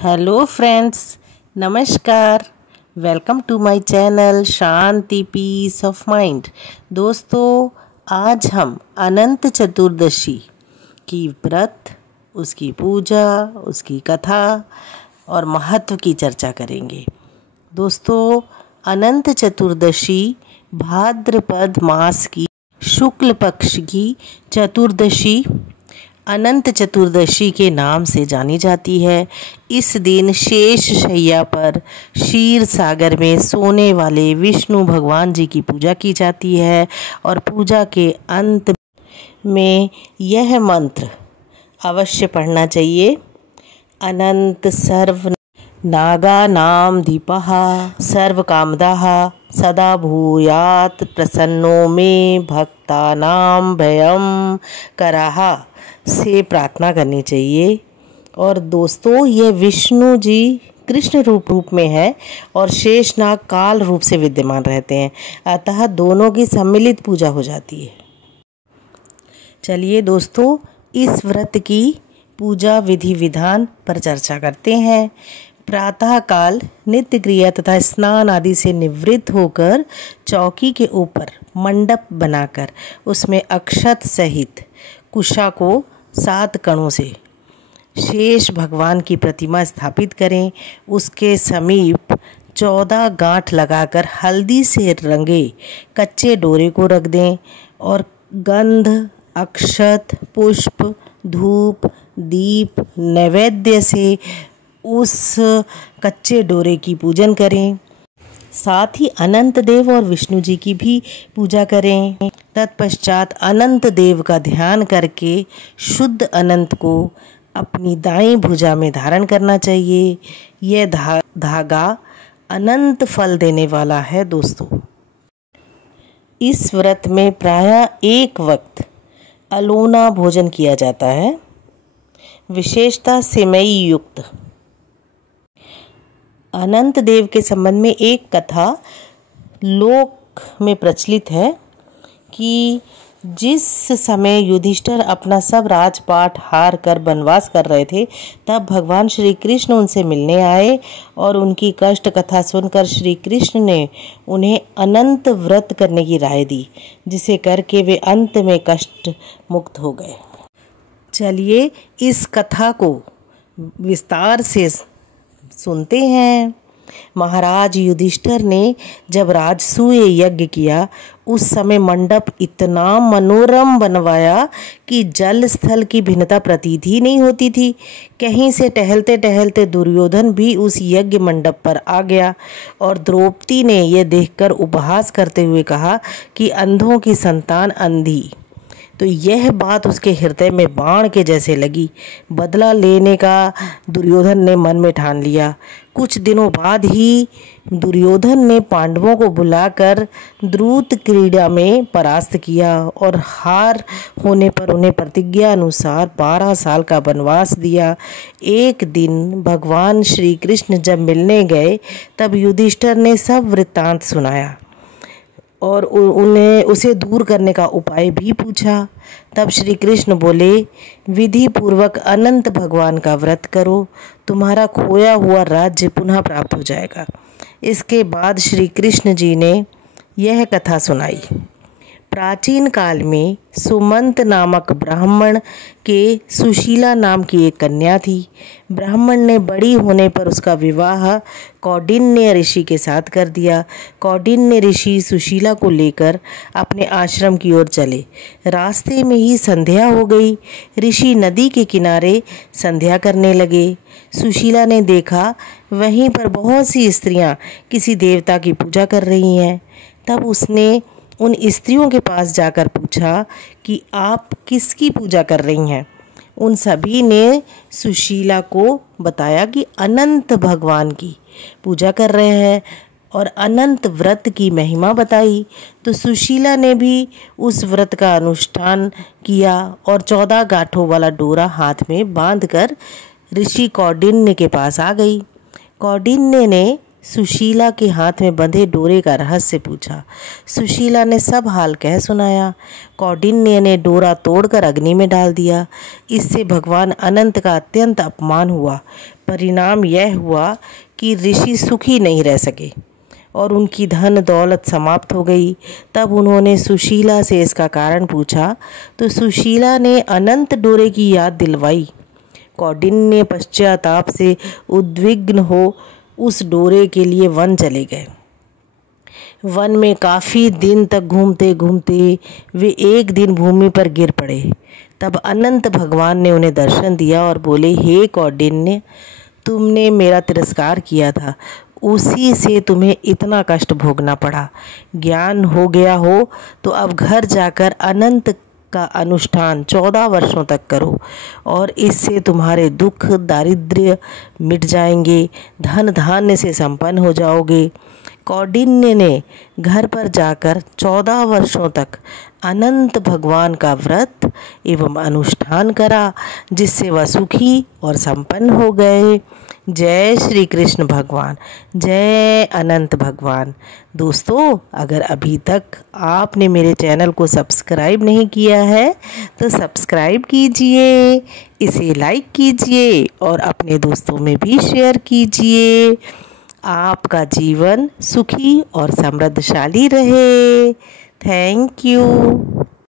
Hello friends, नमस्कार। Welcome to my channel Shanti peace of mind. दोस्तों, आज हम अनंत चतुर्दशी की व्रत, उसकी पूजा, उसकी कथा और महत्व की चर्चा करेंगे। दोस्तों, अनंत चतुर्दशी भाद्रपद मास की शुक्ल पक्ष की चतुर्दशी अनंत चतुर्दशी के नाम से जानी जाती है। इस दिन शेष शैया पर क्षीर सागर में सोने वाले विष्णु भगवान जी की पूजा की जाती है और पूजा के अंत में यह मंत्र अवश्य पढ़ना चाहिए। अनंत सर्व नागानां दीपः सर्व कामदाः सदा भूयात् प्रसन्नो मे भक्तानां भयं करः से प्रार्थना करनी चाहिए। और दोस्तों, ये विष्णु जी कृष्ण रूप में है और शेषनाग काल रूप से विद्यमान रहते हैं, अतः दोनों की सम्मिलित पूजा हो जाती है। चलिए दोस्तों, इस व्रत की पूजा विधि विधान पर चर्चा करते हैं। प्रातः काल नित्य क्रिया तथा स्नान आदि से निवृत्त होकर चौकी के ऊपर मंडप बनाकर उसमें अक्षत सहित कुशा को 7 कणों से शेष भगवान की प्रतिमा स्थापित करें। उसके समीप 14 गांठ लगाकर हल्दी से रंगे कच्चे डोरे को रख दें और गंध, अक्षत, पुष्प, धूप, दीप, नैवेद्य से उस कच्चे डोरे की पूजन करें। साथ ही अनंत देव और विष्णु जी की भी पूजा करें। तत्पश्चात अनंत देव का ध्यान करके शुद्ध अनंत को अपनी दाईं भुजा में धारण करना चाहिए। यह धागा अनंत फल देने वाला है। दोस्तों, इस व्रत में प्रायः एक वक्त अलोना भोजन किया जाता है, विशेषतः सिमई युक्त। अनंत देव के संबंध में एक कथा लोक में प्रचलित है कि जिस समय युधिष्ठिर अपना सब राजपाट हार कर वनवास कर रहे थे, तब भगवान श्री कृष्ण उनसे मिलने आए और उनकी कष्ट कथा सुनकर श्री कृष्ण ने उन्हें अनंत व्रत करने की राय दी, जिसे करके वे अंत में कष्ट मुक्त हो गए। चलिए इस कथा को विस्तार से सुनते हैं। महाराज युधिष्ठिर ने जब राजसूय यज्ञ किया, उस समय मंडप इतना मनोरम बनवाया कि जल स्थल की भिन्नता प्रतीत ही नहीं होती थी। कहीं से टहलते टहलते दुर्योधन भी उस यज्ञ मंडप पर आ गया और द्रौपदी ने यह देखकर उपहास करते हुए कहा कि अंधों की संतान अंधी। तो यह बात उसके हृदय में बाण के जैसे लगी। बदला लेने का दुर्योधन ने मन में ठान लिया। कुछ दिनों बाद ही दुर्योधन ने पांडवों को बुलाकर द्रुत क्रीड़ा में परास्त किया और हार होने पर उन्हें प्रतिज्ञा अनुसार 12 साल का वनवास दिया। एक दिन भगवान श्री कृष्ण जब मिलने गए, तब युधिष्ठिर ने सब वृत्तांत सुनाया और उन्हें उसे दूर करने का उपाय भी पूछा। तब श्री कृष्ण बोले, विधि पूर्वक अनंत भगवान का व्रत करो, तुम्हारा खोया हुआ राज्य पुनः प्राप्त हो जाएगा। इसके बाद श्री कृष्ण जी ने यह कथा सुनाई। प्राचीन काल में सुमंत नामक ब्राह्मण के सुशीला नाम की एक कन्या थी। ब्राह्मण ने बड़ी होने पर उसका विवाह कौंडिन्य ऋषि के साथ कर दिया। कौंडिन्य ऋषि सुशीला को लेकर अपने आश्रम की ओर चले। रास्ते में ही संध्या हो गई। ऋषि नदी के किनारे संध्या करने लगे। सुशीला ने देखा वहीं पर बहुत सी स्त्रियां किसी देवता की पूजा कर रही हैं। तब उसने उन स्त्रियों के पास जाकर पूछा कि आप किसकी पूजा कर रही हैं। उन सभी ने सुशीला को बताया कि अनंत भगवान की पूजा कर रहे हैं और अनंत व्रत की महिमा बताई। तो सुशीला ने भी उस व्रत का अनुष्ठान किया और 14 गांठों वाला डोरा हाथ में बांधकर ऋषि कौंडिन्य के पास आ गई। कौंडिन्य ने सुशीला के हाथ में बंधे डोरे का रहस्य पूछा। सुशीला ने सब हाल कह सुनाया। कौंडिन्य ने डोरा तोड़कर अग्नि में डाल दिया। इससे भगवान अनंत का अत्यंत अपमान हुआ। परिणाम यह हुआ कि ऋषि सुखी नहीं रह सके और उनकी धन दौलत समाप्त हो गई। तब उन्होंने सुशीला से इसका कारण पूछा तो सुशीला ने अनंत डोरे की याद दिलवाई। कौंडिन्य पश्चाताप से उद्विग्न हो उस डोरे के लिए वन चले गए। वन में काफ़ी दिन तक घूमते घूमते वे एक दिन भूमि पर गिर पड़े। तब अनंत भगवान ने उन्हें दर्शन दिया और बोले, हे कौंडिन्य, तुमने मेरा तिरस्कार किया था, उसी से तुम्हें इतना कष्ट भोगना पड़ा। ज्ञान हो गया हो तो अब घर जाकर अनंत का अनुष्ठान 14 वर्षों तक करो और इससे तुम्हारे दुख दारिद्र्य मिट जाएंगे, धन धान्य से संपन्न हो जाओगे। कौंडिन्य ने घर पर जाकर 14 वर्षों तक अनंत भगवान का व्रत एवं अनुष्ठान करा, जिससे वह सुखी और संपन्न हो गए। जय श्री कृष्ण भगवान, जय अनंत भगवान। दोस्तों, अगर अभी तक आपने मेरे चैनल को सब्सक्राइब नहीं किया है तो सब्सक्राइब कीजिए, इसे लाइक कीजिए और अपने दोस्तों में भी शेयर कीजिए। आपका जीवन सुखी और समृद्धशाली रहे। Thank you.